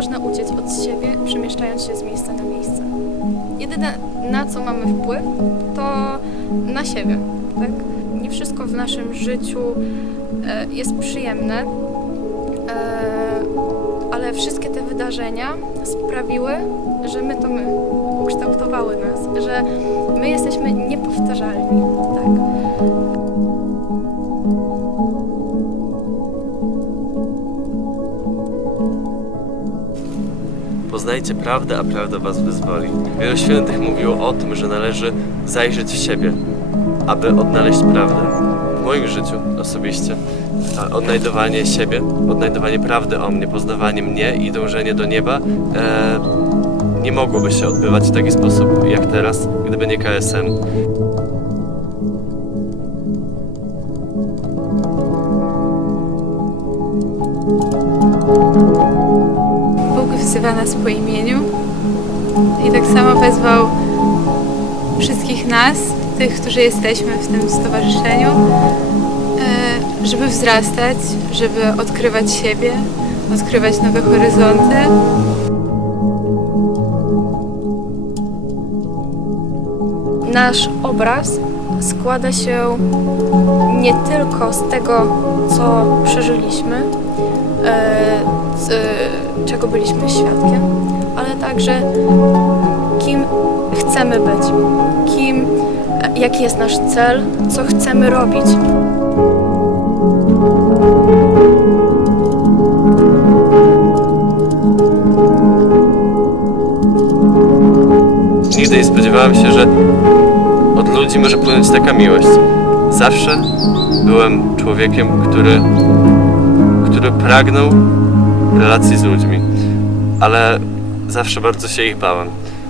można uciec od siebie, przemieszczając się z miejsca na miejsce. Jedyne, na co mamy wpływ, to na siebie. Tak? Nie wszystko w naszym życiu e, jest przyjemne, e, ale wszystkie te wydarzenia sprawiły, że my to my, ukształtowały nas, że my jesteśmy niepowtarzalni. Poznajcie prawdę, a prawda was wyzwoli. Wielu świętych mówiło o tym, że należy zajrzeć w siebie, aby odnaleźć prawdę. W moim życiu osobiście odnajdowanie siebie, odnajdowanie prawdy o mnie, poznawanie mnie i dążenie do nieba e, nie mogłoby się odbywać w taki sposób jak teraz, gdyby nie KSM. Bóg wzywa nas po imieniu i tak samo wezwał wszystkich nas, tych, którzy jesteśmy w tym stowarzyszeniu, e, żeby wzrastać, żeby odkrywać siebie, odkrywać nowe horyzonty. Nasz obraz składa się nie tylko z tego, co przeżyliśmy, z, czego byliśmy świadkiem, ale także kim chcemy być, kim, e, jaki jest nasz cel, co chcemy robić. Nigdy nie spodziewałem się, że od ludzi może płynąć taka miłość. Zawsze byłem człowiekiem, który, który pragnął relacji z ludźmi, ale zawsze bardzo się ich bałem.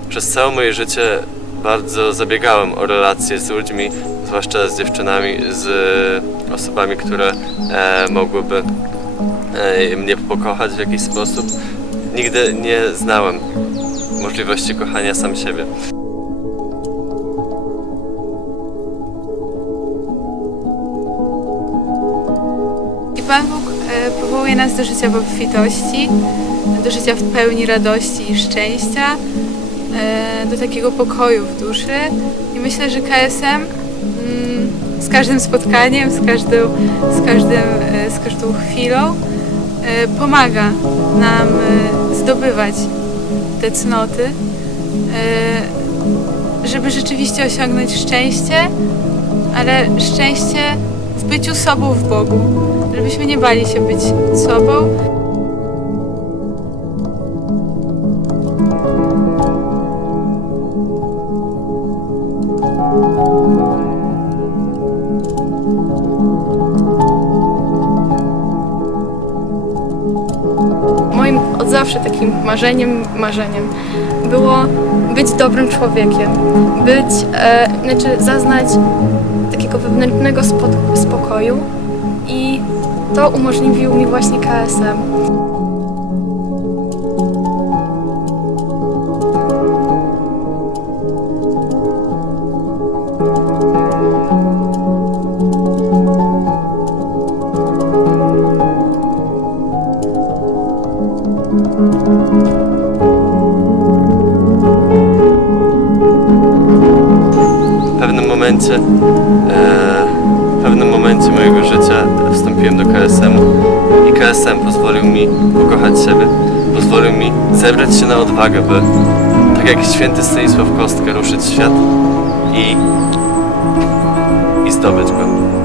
Przez całe moje życie bardzo zabiegałem o relacje z ludźmi, zwłaszcza z dziewczynami, z osobami, które e, mogłyby e, mnie pokochać w jakiś sposób. Nigdy nie znałem możliwości kochania sam siebie. I Pan Bóg powołuje nas do życia w obfitości, do życia w pełni radości i szczęścia, e, do takiego pokoju w duszy. I myślę, że KSM mm, z każdym spotkaniem, z każdą, z każdym, e, z każdą chwilą e, pomaga nam e, zdobywać te cnoty, e, żeby rzeczywiście osiągnąć szczęście, ale szczęście w byciu sobą w Bogu, żebyśmy nie bali się być sobą. Moim od zawsze takim marzeniem, marzeniem było być dobrym człowiekiem, być, e, znaczy zaznać takiego wewnętrznego spo- spokoju i to umożliwił mi właśnie KSM. W pewnym momencie, momencie mojego życia wstąpiłem do KSM-u i KSM pozwolił mi pokochać siebie. Pozwolił mi zebrać się na odwagę, by tak jak święty Stanisław Kostka ruszyć w świat i, i zdobyć go.